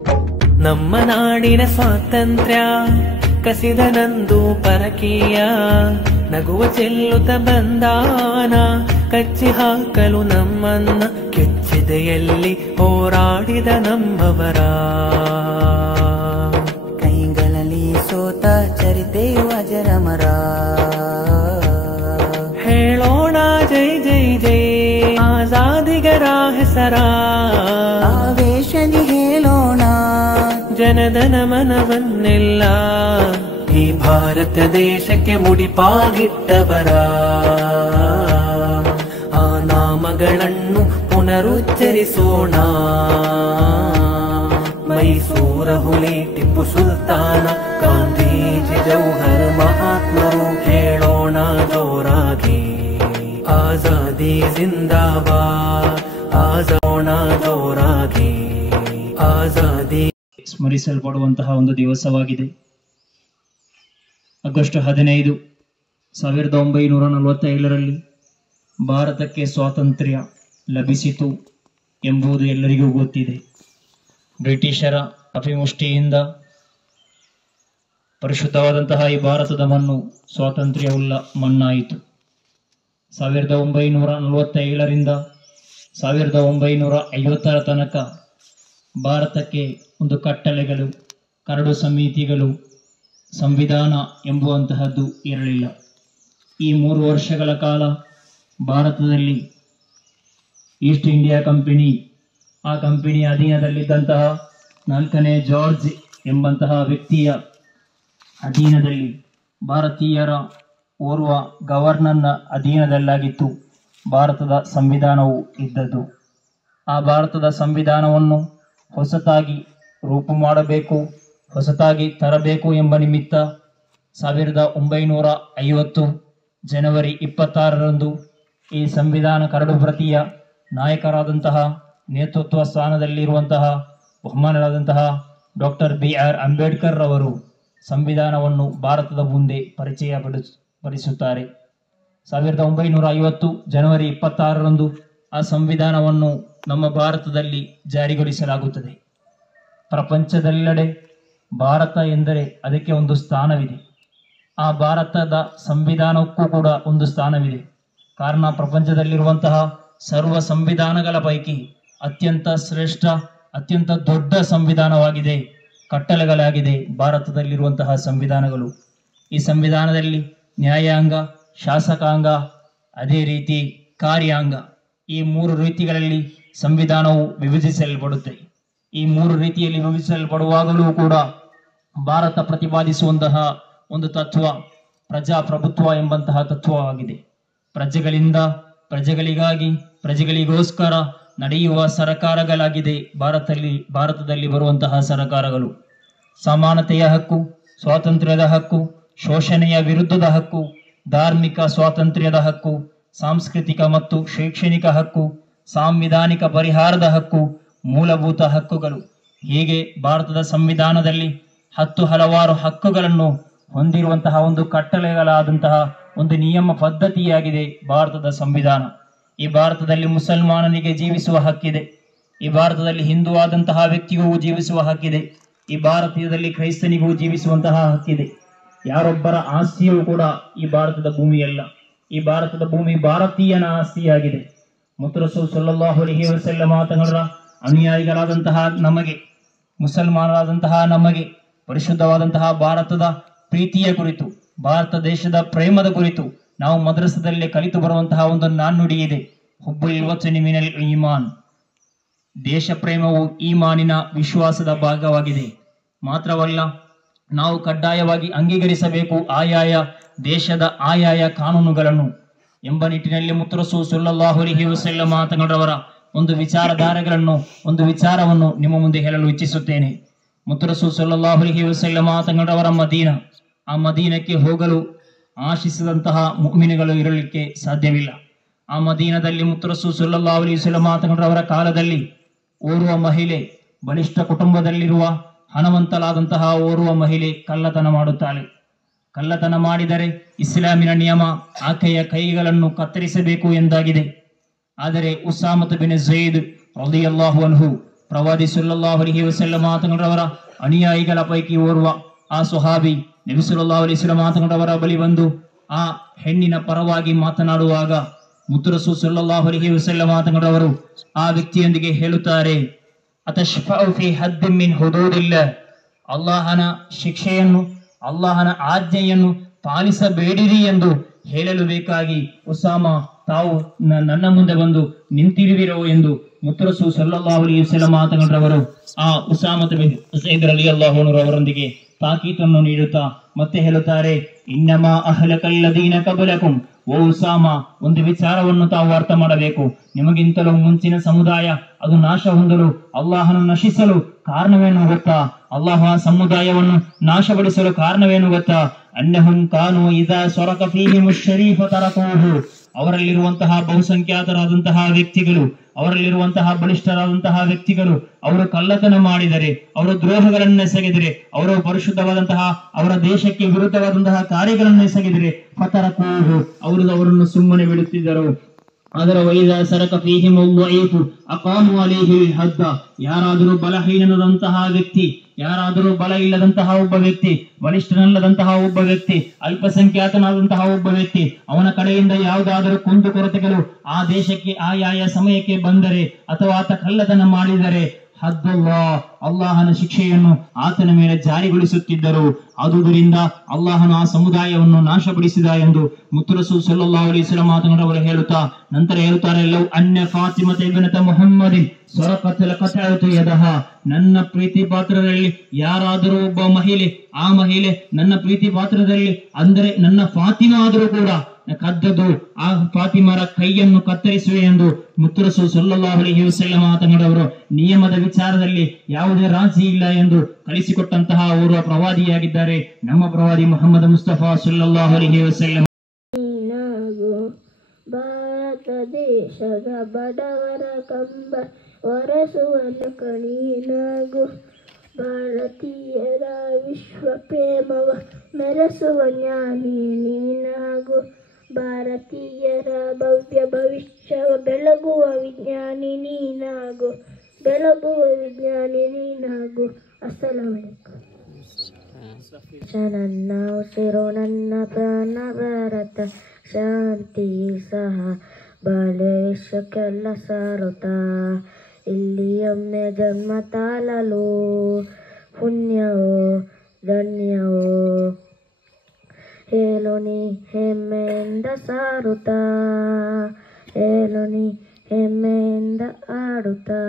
ನಮ್ಮ ನಾಡಿನ ಸ್ವಾತಂತ್ರ್ಯ ಕಸಿದನಂದು ಪರಕೀಯ ನಗುವ ಚೆಲ್ಲುತ್ತ ಬಂದಾನ ಕಚ್ಚಿ ಹಾಕಲು ನಮ್ಮನ್ನ ಕೆಚ್ಚಿದೆಯಲ್ಲಿ ಹೋರಾಡಿದ ನಮ್ಮವರ ಕೈಗಳಲ್ಲಿ ಸೋತ ಚರಿತೆ ವಜರಮರ ಹೇಳೋಣ ಜೈ ಜೈ ಜೈ ಆಜಾದಿಗರ ಹೆಸರ ಆವೇಶದಿ ಹೇಳೋಣ ಜನದನ ಮನವನ್ನೆಲ್ಲ ಈ ಭಾರತ ದೇಶಕ್ಕೆ ಮುಡಿಪಾಗಿಟ್ಟವರ ಆ ನಾಮಗಳನ್ನು ಪುನರುಚ್ಚರಿಸೋಣ. ಮೈಸೂರ ಹುಲಿ ಟಿಪ್ಪು ಸುಲ್ತಾನ ಗಾಂಧೀಜಿ ಜೌಹರ್ ಮಹಾತ್ಮರು ಹೇಳೋಣ ಜೋರಾಗಿ ಆಜಾದಿ ಜಿಂದಾಬಾದ್ ಆಜೋಣ ಜೋರಾಗಿ ಆಜಾದಿ. ಸ್ಮರಿಸಲ್ಪಡುವಂತಹ ಒಂದು ದಿವಸವಾಗಿದೆ. ಆಗಸ್ಟ್ 15, 1947ರಲ್ಲಿ ಭಾರತಕ್ಕೆ ಸ್ವಾತಂತ್ರ್ಯ ಲಭಿಸಿತು ಎಂಬುದು ಎಲ್ಲರಿಗೂ ಗೊತ್ತಿದೆ. ಬ್ರಿಟಿಷರ ಅಪಿಮುಷ್ಟಿಯಿಂದ ಪರಿಶುದ್ಧವಾದಂತಹ ಈ ಭಾರತದ ಮಣ್ಣು ಸ್ವಾತಂತ್ರ್ಯವುಳ್ಳ ಮಣ್ಣಾಯಿತು. 1947ರಿಂದ 1950ರ ತನಕ ಭಾರತಕ್ಕೆ ಒಂದು ಕಟ್ಟಳೆಗಳು, ಕರಡು ಸಮಿತಿಗಳು, ಸಂವಿಧಾನ ಎಂಬುವಂತಹದ್ದು ಇರಲಿಲ್ಲ. ಈ 3 ವರ್ಷಗಳ ಕಾಲ ಭಾರತದಲ್ಲಿ ಈಸ್ಟ್ ಇಂಡಿಯಾ ಕಂಪನಿ, ಆ ಕಂಪನಿಯ ಅಧೀನದಲ್ಲಿದ್ದಂತಹ 4ನೇ ಜಾರ್ಜ್ ಎಂಬಂತಹ ವ್ಯಕ್ತಿಯ ಅಧೀನದಲ್ಲಿ ಭಾರತೀಯರ ಓರ್ವ ಗವರ್ನರ್ನ ಅಧೀನದಲ್ಲಾಗಿತ್ತು ಭಾರತದ ಸಂವಿಧಾನವು ಇದ್ದದ್ದು. ಆ ಭಾರತದ ಸಂವಿಧಾನವನ್ನು ಹೊಸತಾಗಿ ರೂಪು ಮಾಡಬೇಕು, ಹೊಸತಾಗಿ ತರಬೇಕು ಎಂಬ ನಿಮಿತ್ತ 1950 ಜನವರಿ 26ರಂದು ಈ ಸಂವಿಧಾನ ಕರಡು ಪ್ರತಿಯ ನಾಯಕರಾದಂತಹ, ನೇತೃತ್ವ ಸ್ಥಾನದಲ್ಲಿರುವಂತಹ ಬಹುಮಾನರಾದಂತಹ ಡಾಕ್ಟರ್ BR ಅಂಬೇಡ್ಕರ್ ರವರು ಸಂವಿಧಾನವನ್ನು ಭಾರತದ ಮುಂದೆ ಪರಿಚಯಪಡಿಸುತ್ತಾರೆ. 1950 ಜನವರಿ 26ರಂದು ಆ ಸಂವಿಧಾನವನ್ನು ನಮ್ಮ ಭಾರತದಲ್ಲಿ ಜಾರಿಗೊಳಿಸಲಾಗುತ್ತದೆ. ಪ್ರಪಂಚದೆಲ್ಲೆಡೆ ಭಾರತ ಎಂದರೆ ಅದಕ್ಕೆ ಒಂದು ಸ್ಥಾನವಿದೆ. ಆ ಭಾರತದ ಸಂವಿಧಾನಕ್ಕೂ ಕೂಡ ಒಂದು ಸ್ಥಾನವಿದೆ. ಕಾರಣ ಪ್ರಪಂಚದಲ್ಲಿರುವಂತಹ ಸರ್ವ ಸಂವಿಧಾನಗಳ ಪೈಕಿ ಅತ್ಯಂತ ಶ್ರೇಷ್ಠ, ಅತ್ಯಂತ ದೊಡ್ಡ ಸಂವಿಧಾನವಾಗಿದೆ, ಕಟ್ಟಳೆಗಳಾಗಿದೆ ಭಾರತದಲ್ಲಿರುವಂತಹ ಸಂವಿಧಾನಗಳು. ಈ ಸಂವಿಧಾನದಲ್ಲಿ ನ್ಯಾಯಾಂಗ, ಶಾಸಕಾಂಗ, ಅದೇ ರೀತಿ ಕಾರ್ಯಾಂಗ, ಈ 3 ರೀತಿಗಳಲ್ಲಿ ಸಂವಿಧಾನವು ವಿಭಜಿಸಲ್ಪಡುತ್ತೆ. ಈ 3 ರೀತಿಯಲ್ಲಿ ವಿಭಜಿಸಲ್ಪಡುವಾಗಲೂ ಕೂಡ ಭಾರತ ಪ್ರತಿಪಾದಿಸುವಂತಹ ಒಂದು ತತ್ವ ಪ್ರಜಾಪ್ರಭುತ್ವ ಎಂಬಂತಹ ತತ್ವವಾಗಿದೆ. ಪ್ರಜೆಗಳಿಂದ, ಪ್ರಜೆಗಳಿಗಾಗಿ, ಪ್ರಜೆಗಳಿಗೋಸ್ಕರ ನಡೆಯುವ ಸರ್ಕಾರಗಳಾಗಿದೆ ಭಾರತದಲ್ಲಿ ಬರುವಂತಹ ಸರ್ಕಾರಗಳು. ಸಮಾನತೆಯ ಹಕ್ಕು, ಸ್ವಾತಂತ್ರ್ಯದ ಹಕ್ಕು, ಶೋಷಣೆಯ ವಿರುದ್ಧದ ಹಕ್ಕು, ಧಾರ್ಮಿಕ ಸ್ವಾತಂತ್ರ್ಯದ ಹಕ್ಕು, ಸಾಂಸ್ಕೃತಿಕ ಮತ್ತು ಶೈಕ್ಷಣಿಕ ಹಕ್ಕು, ಸಾಂವಿಧಾನಿಕ ಪರಿಹಾರದ ಹಕ್ಕು, ಮೂಲಭೂತ ಹಕ್ಕುಗಳು. ಹೀಗೆ ಭಾರತದ ಸಂವಿಧಾನದಲ್ಲಿ 10 ಹಲವಾರು ಹಕ್ಕುಗಳನ್ನು ಹೊಂದಿರುವಂತಹ ಒಂದು ಕಟ್ಟಳೆಗಳಾದಂತಹ ಒಂದು ನಿಯಮ ಪದ್ಧತಿಯಾಗಿದೆ ಭಾರತದ ಸಂವಿಧಾನ. ಈ ಭಾರತದಲ್ಲಿ ಮುಸಲ್ಮಾನನಿಗೆ ಜೀವಿಸುವ ಹಕ್ಕಿದೆ. ಈ ಭಾರತದಲ್ಲಿ ಹಿಂದೂ ಆದಂತಹ ವ್ಯಕ್ತಿಗೂ ಜೀವಿಸುವ ಹಕ್ಕಿದೆ. ಈ ಭಾರತೀಯದಲ್ಲಿ ಕ್ರೈಸ್ತನಿಗೂ ಜೀವಿಸುವಂತಹ ಹಕ್ಕಿದೆ. ಯಾರೊಬ್ಬರ ಆಸ್ತಿಯೂ ಕೂಡ ಈ ಭಾರತದ ಭೂಮಿಯಲ್ಲ. ಈ ಭಾರತದ ಭೂಮಿ ಭಾರತೀಯನ ಆಸ್ತಿಯಾಗಿದೆ. ಮುತ್ತು ರಸೂಲ್ ಸಲ್ಲಲ್ಲಾಹು ಅಲೈಹಿ ವಸಲ್ಲಮ ತಗಳ ಅನುಯಾಯಿಗಳಾದಂತಹ ನಮಗೆ, ಮುಸಲ್ಮಾನರಾದಂತಹ ನಮಗೆ ಪರಿಶುದ್ಧವಾದಂತಹ ಭಾರತದ ಪ್ರೀತಿಯ ಕುರಿತು, ಭಾರತ ದೇಶದ ಪ್ರೇಮದ ಕುರಿತು ನಾವು ಮದ್ರಸದಲ್ಲೇ ಕಲಿತು ಬರುವಂತಹ ಒಂದು ನಾಣ್ಣುಡಿ ಇದೆ, ಹುಬ್ಬುಲ್ ವತನಿ ಮಿನಲ್ ಈಮಾನ್. ದೇಶ ಪ್ರೇಮವು ಈಮಾನಿನ ವಿಶ್ವಾಸದ ಭಾಗವಾಗಿದೆ. ಮಾತ್ರವಲ್ಲ, ನಾವು ಕಡ್ಡಾಯವಾಗಿ ಅಂಗೀಕರಿಸಬೇಕು ಆಯಾಯ ದೇಶದ ಆಯಾಯ ಕಾನೂನುಗಳನ್ನು ಎಂಬ ನಿಟ್ಟಿನಲ್ಲಿ ಮುತ್ತು ರಸೂಲ್ ಸಲ್ಲಲ್ಲಾಹು ಅಲೈಹಿ ವಸಲ್ಲಮ ತಗಳವರ ಒಂದು ವಿಚಾರಧಾರೆಗಳನ್ನು, ಒಂದು ವಿಚಾರವನ್ನು ನಿಮ್ಮ ಮುಂದೆ ಹೇಳಲು ಇಚ್ಛಿಸುತ್ತೇನೆ. ಮುತ್ತು ರಸೂಲ್ ಸಲ್ಲಲ್ಲಾಹು ಅಲೈಹಿ ವಸಲ್ಲಮ ತಗಳವರ ಮದೀನಾ, ಆ ಮದೀನಕ್ಕೆ ಹೋಗಲು ಆಶಿಸಿದಂತಹ ಮುಅ್ಮಿನುಗಳು ಇರಲಿಕ್ಕೆ ಸಾಧ್ಯವಿಲ್ಲ. ಆ ಮದೀನದಲ್ಲಿ ಮುತ್ತು ರಸೂಲ್ ಸಲ್ಲಲ್ಲಾಹು ಅಲೈಹಿ ವಸಲ್ಲಮ ತಗಳವರ ಕಾಲದಲ್ಲಿ ಓರ್ವ ಮಹಿಳೆ, ಬಲಿಷ್ಠ ಕುಟುಂಬದಲ್ಲಿರುವ ಹಣವಂತಲಾದಂತಹ ಓರ್ವ ಮಹಿಳೆ ಕಳ್ಳತನ ಮಾಡುತ್ತಾಳೆ. ಕಳ್ಳತನ ಮಾಡಿದರೆ ಇಸ್ಲಾಮಿನ ನಿಯಮ ಆಕೆಯ ಕೈಗಳನ್ನು ಕತ್ತರಿಸಬೇಕು ಎಂದಾಗಿದೆ. ಆದರೆ ಉಸಾಮತ್ ಬಿನ್ ಝೈದ್ ರಲಿಯಲ್ಲಾಹು ಅನ್ಹು ಪ್ರವಾದಿ ಸಲ್ಲಲ್ಲಾಹು ಅಲೈಹಿ ವಸಲ್ಲಂ ತಗಳವರ ಅನುಯಾಯಿಗಳ ಪೈಕಿ ಓರ್ವ ಆ ಸುಹಾಬಿ ನಬಿ ಸಲ್ಲಲ್ಲಾಹು ಅಲೈಹಿ ವಸಲ್ಲಂ ತಗಳವರ ಬಳಿ ಬಂದು ಆ ಹೆಣ್ಣಿನ ಪರವಾಗಿ ಮಾತನಾಡುವಾಗ ಮುತ್ತು ರಸೂಲ್ ಸಲ್ಲಲ್ಲಾಹು ಅಲೈಹಿ ವಸಲ್ಲಂ ತಗಳವರು ಆ ವ್ಯಕ್ತಿಯೊಂದಿಗೆ ಹೇಳುತ್ತಾರೆ, ಅತಶ್ಫഉ ಫಿ ಹದ್ದಿನ್ ಮಿನ್ ಹುದೂದಿಲ್ಲಾಹ್, ಅಲ್ಲಾಹನ ಶಿಕ್ಷೆಯನ್ನು ಅಲ್ಲಾಹನ ಆಜ್ಞೆಯನ್ನು ಪಾಲಿಸಬೇಡಿರಿ ಎಂದು ಹೇಳಲು ಬೇಕಾಗಿ ಉಸಾಮ ತಾವು ನನ್ನ ಮುಂದೆ ಬಂದು ನಿಂತಿರುವಿರೋ ಎಂದು ಮುತ್ತು ರಸೂಲ್ ಸಲ್ಲಲ್ಲಾಹು ಅಲೈಹಿ ವಸಲ್ಲಂ ತಗಳವರು ಆ ಉಸಾಮತ ಬಿನ್ ಝೈದ್ ರಲಿಯಲ್ಲಾಹು ಅನ್ಹು ಅವರೊಂದಿಗೆ ತಾಕೀತನ್ನು ನೀಡುತ್ತಾ ಮತ್ತೆ ಹೇಳುತ್ತಾರೆ, ಇನ್ನಮಾ ಅಹ್ಲಕಲ್ಲದೀನ ಕಬಲಕುಂ, ಓ ಉಸಾಮ, ಒಂದು ವಿಚಾರವನ್ನು ತಾವು ಅರ್ಥ ಮಾಡಬೇಕು. ನಿಮಗಿಂತಲೂ ಮುಂಚಿನ ಸಮುದಾಯ ಅದು ನಾಶ ಹೊಂದಲು ಅಲ್ಲಾಹನು ನಶಿಸಲು ಕಾರಣವೇನು ಗೊತ್ತಾ? ಅಲ್ಲಾಹ ಸಮುದಾಯವನ್ನು ನಾಶಪಡಿಸಲು ಕಾರಣವೇನು ಗೊತ್ತಾ? ಅನ್ನಹುಂ ಕಾನು ಇದಾ ಸ್ವರಕ ಫೀಹಿಮು ಶರೀಫ ತರಕೂಹು, ಅವರಲ್ಲಿರುವಂತಹ ಬಹುಸಂಖ್ಯಾತರಾದಂತಹ ವ್ಯಕ್ತಿಗಳು, ಅವರಲ್ಲಿರುವಂತಹ ಬಲಿಷ್ಠರಾದಂತಹ ವ್ಯಕ್ತಿಗಳು ಅವರು ಕಳ್ಳತನ ಮಾಡಿದರೆ, ಅವರು ದ್ರೋಹಗಳನ್ನು ಎಸಗಿದರೆ, ಅವರು ಪರಿಶುದ್ಧವಾದಂತಹ ಅವರ ದೇಶಕ್ಕೆ ವಿರುದ್ಧವಾದಂತಹ ಕಾರ್ಯಗಳನ್ನು ಎಸಗಿದರೆ ಫತರಕೂಹು, ಅವರನ್ನು ಸುಮ್ಮನೆ ಬಿಡುತ್ತಿದ್ದರು. ಅದರ ವೈದ ಸರಕ ಫೀಹಿಮುಲ್ ದഈಫು ಅಕಾಮು ಅಲೈಹಿ ಹದ್ದ, ಯಾರಾದರೂ ಬಲಹೀನನಾದಂತಹ ವ್ಯಕ್ತಿ, ಯಾರಾದರೂ ಬಲ ಇಲ್ಲದಂತಹ ಒಬ್ಬ ವ್ಯಕ್ತಿ, ಬಲಿಷ್ಠನಲ್ಲದಂತಹ ಒಬ್ಬ ವ್ಯಕ್ತಿ, ಅಲ್ಪಸಂಖ್ಯಾತನಾದಂತಹ ಒಬ್ಬ ವ್ಯಕ್ತಿ, ಅವನ ಕಡೆಯಿಂದ ಯಾವುದಾದರೂ ಕುಂದುಕೊರತೆಗಳು ಆ ದೇಶಕ್ಕೆ ಆಯಾಯ ಸಮಯಕ್ಕೆ ಬಂದರೆ ಅಥವಾ ಆತ ಕಳ್ಳತನ ಮಾಡಿದರೆ ಹದ್ದಲ್ಲಾ, ಅಲ್ಲಾಹನ ಶಿಕ್ಷೆಯನ್ನು ಆತನ ಮೇಲೆ ಜಾರಿಗೊಳಿಸುತ್ತಿದ್ದರು. ಆದುದರಿಂದ ಅಲ್ಲಾಹನು ಆ ಸಮುದಾಯವನ್ನು ನಾಶಪಡಿಸಿದ ಎಂದು ಮುತ್ತು ರಸೂಲ್ ಸಲ್ಲಲ್ಲಾಹು ಅಲೈಹಿ ವಸಲ್ಲಂ ಅವರು ಹೇಳುತ್ತಾ ನಂತರ ಹೇಳುತ್ತಾರೆ, ಲೌ ಅನ್ಯ ಫಾತಿಮತ ಇಬ್ನತ ಮುಹಮ್ಮದಿನ್ ಸರಕತ್ ಲಕತಅತು ಯದಹ, ನನ್ನ ಪ್ರೀತಿ ಪಾತ್ರದಲ್ಲಿ ಯಾರಾದರೂ ಒಬ್ಬ ಮಹಿಳೆ, ಆ ಮಹಿಳೆ ನನ್ನ ಪ್ರೀತಿ ಪಾತ್ರದಲ್ಲಿ ಅಂದರೆ ನನ್ನ ಫಾತಿಮಾ ಆದರೂ ಕೂಡ ಕದ್ದದು, ಆ ಫಾತಿಮರ ಕೈಯನ್ನು ಕತ್ತರಿಸುವೆ ಎಂದು ಮುತ್ತು ರಸೂಲ್ ಸಲ್ಲಲ್ಲಾಹು ಅಲೈಹಿ ವಸಲ್ಲಂ ಅವರು ನಿಯಮದ ವಿಚಾರದಲ್ಲಿ ಯಾವುದೇ ರಾಜಿ ಇಲ್ಲ ಎಂದು ಕಲಿಸಿಕೊಟ್ಟಂತಹ ಓರ್ವ ಪ್ರವಾದಿಯಾಗಿದ್ದಾರೆ ನಮ್ಮ ಪ್ರವಾದಿ ಮುಹಮ್ಮದ್ ಮುಸ್ತಫಾ ಸಲ್ಲಲ್ಲಾಹು ಅಲೈಹಿ ವಸಲ್ಲಂ. ಭಾರತ ದೇಶದ ಬಡವರ ಕಂಬ ಒರೆಸುವನು ಕಣೀನಾಗು, ಭಾರತೀಯರ ವಿಶ್ವ ಪ್ರೇಮವ ಮೆರೆಸುವ ಜ್ಞಾನಿ ನೀನಾಗು, ಭಾರತೀಯರ ಭವ್ಯ ಭವಿಷ್ಯವ ಬೆಳಗುವ ವಿಜ್ಞಾನಿ ನೀನಾಗು, ಬೆಳಗುವ ವಿಜ್ಞಾನಿ ನೀನಾಗು. ಅಸ್ಸಲಾಮು ಅಲೈಕುಂ. ನನ್ನ ಉಸಿರು ನನ್ನ ಪ್ರಾಣ ಭಾರತ, ಶಾಂತಿ ಸಹ ಬಾಲೇಶಕ್ಕೆಲ್ಲ ಸಾರುತ್ತ, ಇಲ್ಲಿಯೊಮ್ಮೆ ಜನ್ಮ ತಾಳಲು ಪುಣ್ಯವೋ ಧನ್ಯವೋ, ಹೇಳು ನೀ ಹೆಮ್ಮೆಯಿಂದ ಸಾರುತ್ತ, ಹೇಳು ನೀ ಹೆಮ್ಮೆಯಿಂದ ಆಡುತ್ತಾ,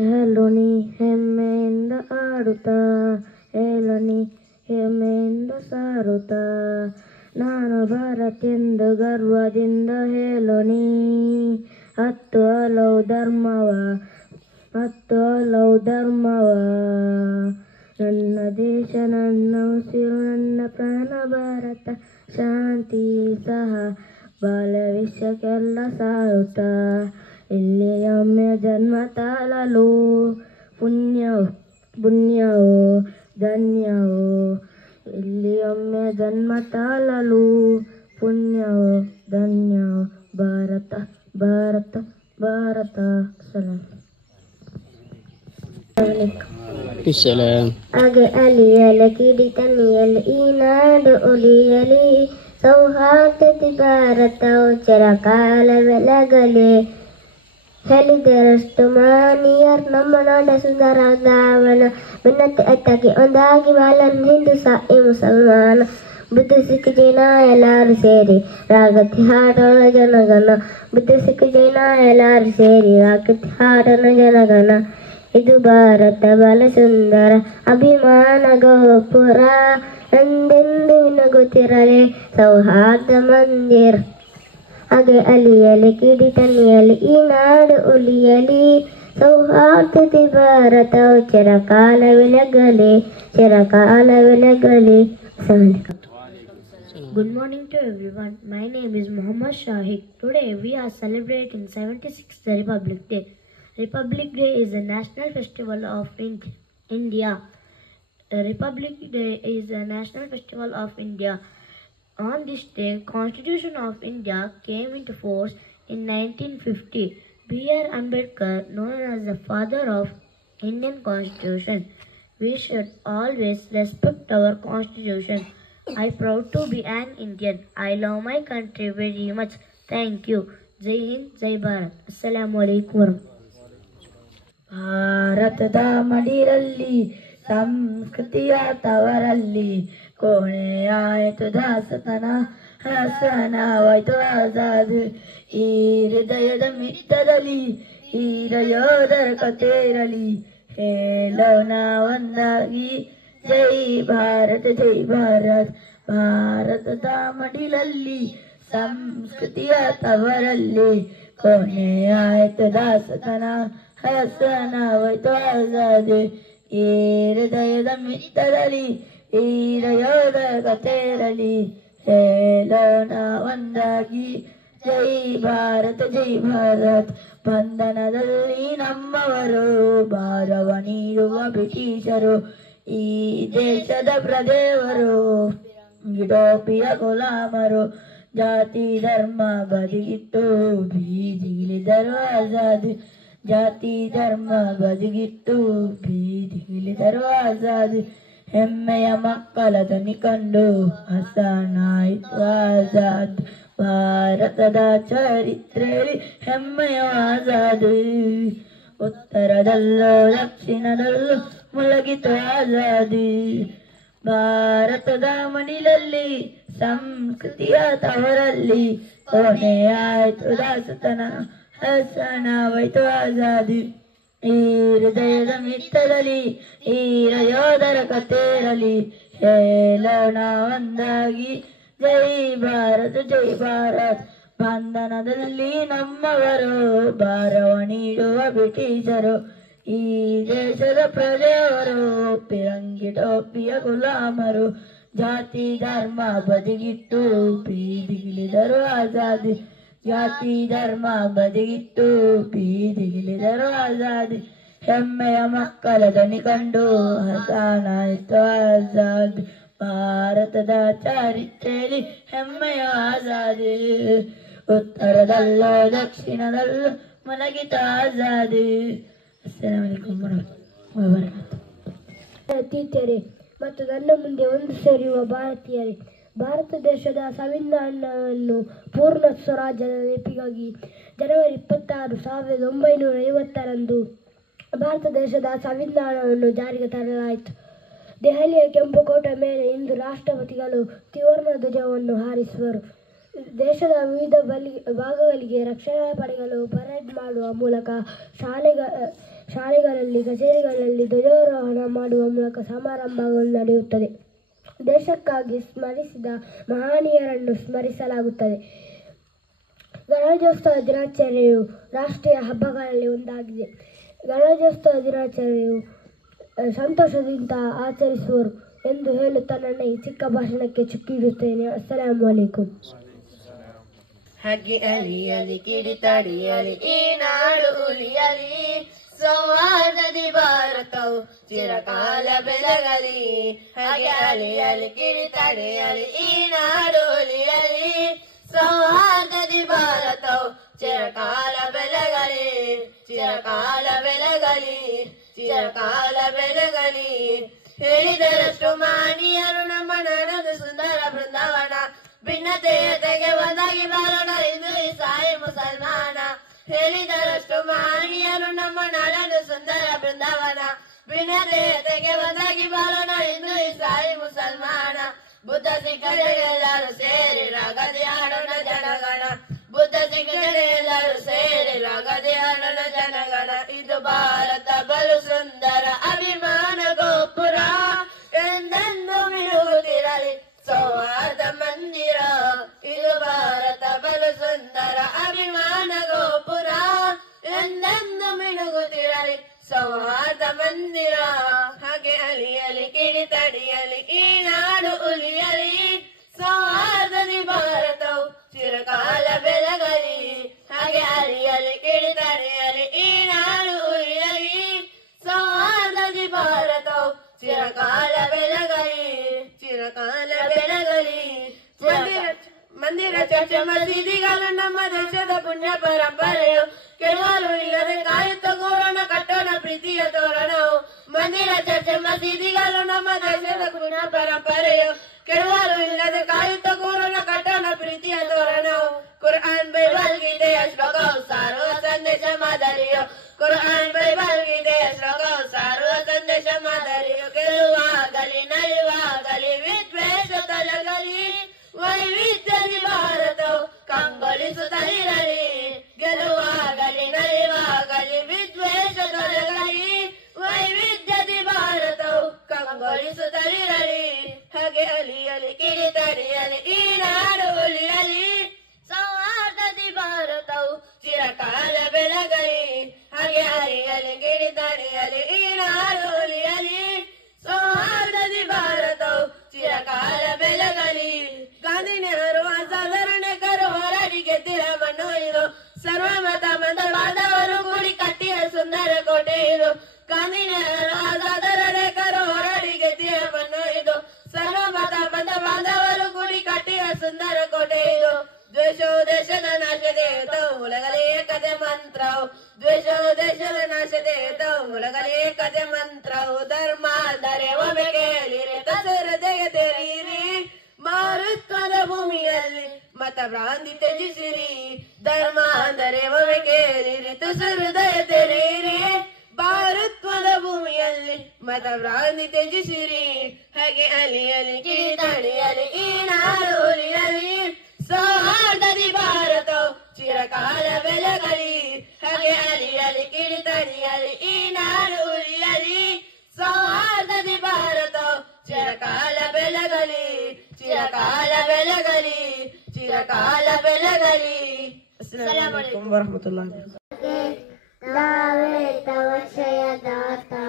ಹೇಳು ನೀ ಹೆಮ್ಮೆಯಿಂದ ಆಡುತ್ತಾ, ಹೇಳು ನೀ ಹೆಮ್ಮೆಯಿಂದ ಸಾರುತ್ತ, ನಾನು ಭಾರತೆಂದು ಗರ್ವದಿಂದ ಹೇಳು ನೀ, ಹತ್ತು ಹಲವು ಧರ್ಮವ ನನ್ನ ದೇಶ ನನ್ನ ಉಸಿರು ನನ್ನ ಪ್ರಾಣ ಭಾರತ, ಶಾಂತಿ ಸಹ ಬಾಲ ವಿಶ್ವಕ್ಕೆಲ್ಲ ಸಾರುತ್ತ, ಇಲ್ಲಿಯೊಮ್ಮೆ ಜನ್ಮ ತಾಳಲು ಪುಣ್ಯವೋ ಧನ್ಯವೋ, ಇಲ್ಲಿಯೊಮ್ಮೆ ಜನ್ಮ ತಾಳಲು ಪುಣ್ಯವೋ ಧನ್ಯವೋ, ಭಾರತ ಭಾರತ ಭಾರತ. ಹಾಗೆ ಅಲಿಯಲ ಕಿಡಿತನಿಯಲಿ ಈ ನಾಡು ಉಳಿಯಲಿ, ಸೌಹಾರ್ದತೆ ಭಾರತ ಚಿರಕಾಲ ಬೆಳಗಲಿ, ಹೇಳಿದರಷ್ಟು ಮಾನಿಯರ್ ನಮ್ಮ ನಾಡ ಸುಂದರ ಗಾವನ, ಭಿನ್ನತೆ ಎತ್ತಕ್ಕೆ ಒಂದಾಗಿ ಬಾಳನ್ನು ಹಿಂದೂ ಸಾಯಿ ಮುಸಲ್ಮಾನ, ಬುದ್ಧ ಸಿಖ್ ಜೈನ ಎಲ್ಲರೂ ಸೇರಿ ರಾಗತಿ ಹಾಡೋಣ ಜನಗಣ, ಬುದ್ಧ ಸಿಖ್ ಜೈನ ಎಲ್ಲರೂ ಸೇರಿ ರಾಗತಿ ಹಾಡೋಣ ಜನಗಣ, ಇದು ಭಾರತ ಬಲ ಸುಂದರ ಅಭಿಮಾನ ಗೋಪುರ, ಎಂದೆಂದು ನಗುತ್ತಿರಲಿ ಸೌಹಾರ್ದ ಮಂದಿರ, ಹಾಗೆ ಅಲಿಯಲಿ ಕಿಡಿತನಿಯಲಿ ಈ ನಾಡು ಉಳಿಯಲಿ, ಸೌಹಾರ್ದತೆ ಭಾರತ ಚಿರಕಾಲ ಬೆಳಗಲಿ, ಚಿರಕಾಲ ಬೆಳಗಲಿ. Good morning to everyone. My name is Muhammad Shahid. Today we are celebrating 76th Republic Day. Republic Day is a national festival of India. Republic Day is a national festival of India. On this day, Constitution of India came into force in 1950. B.R. Ambedkar, known as the father of Indian Constitution. We should always respect our Constitution. I am proud to be an Indian. I love my country very much. Thank you. Jai Hind, Jai Bharat. Assalamu alaikum. ಭಾರತದ ಮಡಿರಲ್ಲಿ ಸಂಸ್ಕೃತಿಯ ತವರಲ್ಲಿ ಕೊನೆಯಾಯಿತು ದಾಸತನ ಹಸನವಾಯಿತು ಆಜಾದ್ ಈ ಹೃದಯದ ಮಿತ್ತದಲ್ಲಿ ಹೀರ ಯೋಧರ ಕಥೆರಲಿ ಹೇಳೋಣ ಒಂದಾಗಿ ಜೈ ಭಾರತ ಜೈ ಭಾರತ್. ಭಾರತದ ಮಡಿಲಲ್ಲಿ ಸಂಸ್ಕೃತಿಯ ತವರಲ್ಲಿ ಕೊನೆಯಾಯಿತು ದಾಸತನ ಹಸನವಾಯಿತು ಆಜಾದ್ ಈ ಹೃದಯದ ಮಿತ್ತದಲ್ಲಿ ಹೀರ ಯೋಧರ ಕಥೆರಲಿ ಹೇಳೋಣ ಒಂದಾಗಿ ಜೈ ಭಾರತ ಜೈ ಭಾರತ್. ಬಂಧನದಲ್ಲಿ ನಮ್ಮವರು ಭಾರವ ನೀಡುವ ಬ್ರಿಟಿಷರು ಈ ದೇಶದ ಪ್ರದೇವರು ಯುರೋಪಿಯ ಗುಲಾಮರು ಜಾತಿ ಧರ್ಮ ಬದಿಗಿಟ್ಟು ಬೀದಿಗಿಳಿದರು ಆಜಾದ್. ಜಾತಿ ಧರ್ಮ ಬದಿಗಿಟ್ಟು ಬೀದಿಗಿಳಿದರು ಆಜಾದ್. ಹೆಮ್ಮೆಯ ಮಕ್ಕಳ ಧ್ವನಿ ಕಂಡು ಹಸನಾಯಿತು ಆಜಾದ್. ಭಾರತದ ಚರಿತ್ರೆಯಲ್ಲಿ ಹೆಮ್ಮೆಯ ಆಜಾದ್. ಉತ್ತರದಲ್ಲೋ ದಕ್ಷಿಣದಲ್ಲೂ ಮುಳುಗಿತು ಆಜಾದ್. ಭಾರತದ ಮಡಿಲಲ್ಲಿ ಸಂಸ್ಕೃತಿಯ ತವರಲ್ಲಿ ಕೊನೆಯಾಯಿತು ದಾಸತನ ಹಸನವಾಯಿತು ಆಜಾದ್. ಈ ಹೃದಯದ ಮಿತ್ತದಲ್ಲಿ ಹೀರ ಯೋಧರ ಕಥೆರಲಿ ಹೇಳೋಣ ಒಂದಾಗಿ ಜೈ ಭಾರತ ಜೈ ಭಾರತ್. ಬಂಧನದಲ್ಲಿ ನಮ್ಮವರು ಭಾರವ ನೀಡುವ ಬ್ರಿಟಿಷರು ಈ ದೇಶದ ಪ್ರಜೆಯವರು ಪಿರಂಗಿ ಟೋಪಿಯ ಗುಲಾಮರು ಜಾತಿ ಧರ್ಮ ಬದಿಗಿಟ್ಟು ಬೀದಿಗಿಳಿದರು ಆಜಾದ್. ಜಾತಿ ಧರ್ಮ ಬದಿಗಿಟ್ಟು ಬೀದಿಗಿಳಿದರು ಆಜಾದ್. ಹೆಮ್ಮೆಯ ಮಕ್ಕಳ ಧ್ವನಿ ಕಂಡು ಹಸನಾಯಿತು ಆಜಾದ್. ಭಾರತದ ಚರಿತ್ರೆಯಲ್ಲಿ ಹೆಮ್ಮೆಯ ಆಜಾದ್. ಉತ್ತರದಲ್ಲೋ ದಕ್ಷಿಣದಲ್ಲೋ ಮಲಗಿತ ಆಜಾದ್. ಅಸ್ಸಲಾಮು ಅಲೈಕುಂ ವರಹಮತುಲ್ಲಾಹಿ ವಬರಕಾತುಹು. ಅತಿಥ್ಯರೇ ಮತ್ತು ನನ್ನ ಮುಂದೆ ಒಂದು ಸೇರಿರುವ ಭಾರತೀಯರೇ, ಭಾರತ ದೇಶದ ಸಂವಿಧಾನವನ್ನು ಪೂರ್ಣ ಸ್ವರಾಜ್ಯದ ನೆನಪಿಗಾಗಿ ಜನವರಿ 26, 1950ರಂದು ಭಾರತ ದೇಶದ ಸಂವಿಧಾನವನ್ನು ಜಾರಿಗೆ ತರಲಾಯಿತು. ದೆಹಲಿಯ ಕೆಂಪುಕೋಟೆ ಮೇಲೆ ಇಂದು ರಾಷ್ಟ್ರಪತಿಗಳು ತ್ರಿವರ್ಣ ಧ್ವಜವನ್ನು ಹಾರಿಸುವರು. ದೇಶದ ವಿವಿಧ ಭಾಗಗಳಿಗೆ ರಕ್ಷಣಾ ಪಡೆಗಳು ಪರೇಡ್ ಮಾಡುವ ಮೂಲಕ ಶಾಲೆಗಳಲ್ಲಿ ಕಚೇರಿಗಳಲ್ಲಿ ಧ್ವಜಾರೋಹಣ ಮಾಡುವ ಮೂಲಕ ಸಮಾರಂಭಗಳು ನಡೆಯುತ್ತದೆ. ದೇಶಕ್ಕಾಗಿ ಸ್ಮರಿಸಿದ ಮಹನೀಯರನ್ನು ಸ್ಮರಿಸಲಾಗುತ್ತದೆ. ಗಣರಾಜ್ಯೋತ್ಸವ ದಿನಾಚರಣೆಯು ರಾಷ್ಟ್ರೀಯ ಹಬ್ಬಗಳಲ್ಲಿ ಒಂದಾಗಿದೆ. ಗಣರಾಜ್ಯೋತ್ಸವ ದಿನಾಚರಣೆಯು ಸಂತೋಷದಿಂದ ಆಚರಿಸುವರು ಎಂದು ಹೇಳುತ್ತಾ ನನ್ನ ಈ ಚಿಕ್ಕ ಭಾಷಣಕ್ಕೆ ಚುಕ್ಕಿಡುತ್ತೇನೆ. ಅಸ್ಸಲಾಮು ಅಲೈಕುಂ. ಹಗಿ ಅಲಿಯಲಿ ಕಿಡಿತಡಿಯಲಿ ಈ ನಾಡು ಉಲಿಯಲಿ ಸೌಹಾರ್ದದಿ ಭಾರತವು ಚಿರಕಾಲ ಬೆಳಗಲಿ. ಹಗೆ ಅಲಿಯಲಿ ಕಿಡಿತಡಿಯಲಿ ಈ ನಾಡು ಉಲಿಯಲಿ ಸೌಹಾರ್ದದಿ ಭಾರತವು ಚಿರಕಾಲ ಬೆಳಗಲಿ. ಚಿರಕಾಲ ಬೆಳಗಲಿ ಚಿರಕಾಲ ಬೆಳಗಲಿ. ಹೇಳಿದರಷ್ಟು ಮಾನಿಯರು ನಮ್ಮ ನಾಡದು ಸುಂದರ ಬೃಂದಾವನ. ಭಿನ್ನತೆಯ ತೆಗೆ ಒಂದಾಗಿ ಬಾಳೋಣ ಹಿಂದೂ ಇಸಾಯಿ ಮುಸಲ್ಮಾನ. ಹೇಳಿದರಷ್ಟು ಮಹನೀಯರು ನಮ್ಮ ನಾಡಲು ಸುಂದರ ಬೃಂದಾವನ. ಭಿನ್ನತೆಯ ತೆಗೆ ಒಂದಾಗಿ ಬಾಳೋಣ ಹಿಂದೂ ಇಸಾಯಿ ಮುಸಲ್ಮಾನ. ಬುದ್ಧ ಸಿಕ್ಕರೆಲ್ಲರೂ ಸೇರಿ ರಾಗದಿ ಆಡೋಣ ಜನಗಣ. ಬುದ್ಧ ಸಿಕ್ಕರೆಲ್ಲರೂ ಸೇರಿ ರಾಗದಿ ಆಡೋಣ ಜನಗಣ. ಇದು ಭಾರತ ಬಲು ಸುಂದರ ಅಭಿಮಾನ ಗೋಪುರ ಎಂದೆಂದು ಮಿನುಗುತ್ತಿರಲಿ ಸೌಹಾರ್ದ ಮಂದಿರ. ಇದು ಭಾರತ ಬಲು ಸುಂದರ ಅಭಿಮಾನ ಗೋಪುರ ಎಂದೆಂದು ಮಿನುಗುತ್ತಿರಲಿ ಸೌಹಾರ್ದ ಮಂದಿರ. ಹಾಗೆ ಅಲಿಯಲಿ ಕಿಡಿತಡಿಯಲಿ ಈ ನಾಡು ಉಲಿಯಲಿ ಸೌಹಾರ್ದದಿ ಭಾರತವು ಚಿರಕಾಲ ಬೆಳಗಲಿ. ಹಾಗೆ ಅಲಿಯಲಿ ಕಿಡಿತಡಿಯಲಿ ಈ ನಾಡು ಉಲಿಯಲಿ ಸೌಹಾರ್ದದಿ ಭಾರತವು ಚಿರಕಾಲ ಬೆಳಗಲಿ. ಚಿರಕಾಲ ಬೆಳಗಲಿ. ಮಂದಿರ ಚರ್ಚೆ ಮಸೀದಿಗಳು ನಮ್ಮ ದೇಶದ ಪುಣ್ಯ ಪರಂಪರೆಯು. ಕೆಡವಲು ಇಲ್ಲದೆ ಕಾಯುತ್ತ ಕೂರೋಣ, ಕಟ್ಟೋಣ ಪ್ರೀತಿಯ ತೋರಣವು. ಮಂದಿರ ಚರ್ಚೆ ಮಸೀದಿಗಳು ನಮ್ಮ ದೇಶದ ಗುಣ ಪರಂಪರೆಯು. ಕೆಡವಲು ಇಲ್ಲದೆ ಕಾಯುತ್ತ ಕೂರೋಣ, ಕಟ್ಟೋಣ ಪ್ರೀತಿಯ ತೋರಣವು. ಕುರ್ಆನ್ ಬೈಬಲ್ ಗೀತೆಯ ಶ್ಲೋಕವು ಸಾರುವ ಸಂದೇಶ ಮಾದರಿಯು. ಕುರ್ಆನ್ ಬೈಬಲ್ ಗೀತೆಯ ಶ್ಲೋಕವು ಸಾರುವ ಸಂದೇಶ ಮಾದರಿಯು. ಗೆಲ್ಲುವಾಗಲಿ ನಲಿವಾಗಲಿ ವಿದ್ವೇಷ ತೊಲಗಲಿ, ವೈವಿಧ್ಯದಿ ಭಾರತವು ಕಂಗೊಳಿಸುತ್ತಲಿರಲಿ. ಗೆಲ್ಲುವಾಗಲಿ ನಲಿವಾಗಲಿ ವಿದ್ವೇಷ ತೊಲಗಲಿ, ವೈವಿಧ್ಯದಿ ಭಾರತವು ಕಂಗೊಳಿಸುತ್ತಲಿರಲಿ. ಹಾಗೆ ಅಲಿಯಲಿ ಕಿಡಿತಡಿಯಲಿ ಈ ನಾಡು ಉಳಿಯಲಿ, ಸೌಹಾರ್ದದಿ ಭಾರತವು ಚಿರಕಾಲ ಬೆಳಗಲಿ. ಹಾಗೆ ಅಲಿಯಲಿ ಕಿಡಿತಡಿಯಲಿ ಈ ನಾಡು ಉಳಿಯಲಿ, ಸೌಹಾರ್ದದಿ ಭಾರತವು ಚಿರಕಾಲ ಬೆಳಗಲಿ. ಗಾಂಧಿ ನೆಹರು ಅಸಾಧಾರಣಕರು ಹೋರಾಡಿ ಗೆದ್ದಿರ ಮಣ್ಣು ಇದು, ಸರ್ವಮತ ಮಂದವಾದವರು ಕೂಡಿ ಕಟ್ಟಿಯ ಸುಂದರ ಕೋಟೆ ಇದು. ಗಾಂಧಿ ನೆಹರು ಅಸಾಧಾರಣಕರು ಹೋರಾಡಿ ಗೆದ್ದಿರ ಮಣ್ಣು ಇದು, ಸರ್ವಮತ ಮಂದವಾದವರು ಕೂಡಿ ಕಟ್ಟಿಯ ಸುಂದರ ಕೋಟೆ ಇದು. ದ್ವೇಷವು ದೇಶದ ನಾಶದೆ ಹೇತವು, ಉಲಗಲೇ ಕತೆ ಮಂತ್ರವು. ದ್ವೇಷವು ದೇಶದ ನಾಶದೆ ಹೇತವು, ಉಲಗಲೇ ಕತೆ ಮಂತ್ರವು. ಧರ್ಮ ಅಂದರೆ ಒಮ್ಮೆ ಕೇಳಿರಿ, ತಸರದೆಗೆ ತೆರೀರಿ. ಮಾರುತ್ವದ ಭೂಮಿಯಲ್ಲಿ ಮತ ಭ್ರಾಂತಿ ತ್ಯಜಿಸಿರಿ. ಧರ್ಮ ಅಂದರೆ ಒಮ್ಮೆ ಕೇಳಿರಿ, ತುಸಹೃದಯ ತೆರೀರಿ. ಭಾರತ್ವದ ಭೂಮಿಯಲ್ಲಿ ಮತ ಭ್ರಾಂತಿ ತ್ಯಜಿಸಿರಿ. ಹಾಗೆ ಅಲಿಯಲಿ ಕಿಡಿತಡಿಯಲಿ ಈ ನಾಡು ಉಳಿಯಲಿ, ಸೌಹಾರ್ದದಿ ಭಾರತವು ಚಿರಕಾಲ ಬೆಳಗಲಿ. ಹಾಗೆ ಅಲಿಯಲಿ ಕಿಡಿತಡಿಯಲಿ ಈ ನಾಡು ಉಳಿಯಲಿ, ಸೌಹಾರ್ದದಿ ಭಾರತವು ಚಿರಕಾಲ ಬೆಳಗಲಿ. ಚಿರಕಾಲ ಬೆಳಗಲಿ, ಚಿರಕಾಲ ಬೆಳಗಲಿ. ಅಸ್ಸಲಾಮು ಅಲೈಕುಂ ವರಹಮತುಲ್ಲಾಹಿ. दाता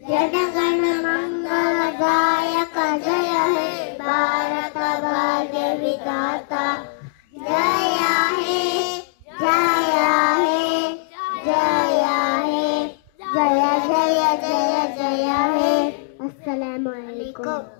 जनगण मंगलदायक जय हे भारत भाग्य विधाता. जय हे जय हे जय हे जय जय जय जय हे. अस्सलामु अलैकुम.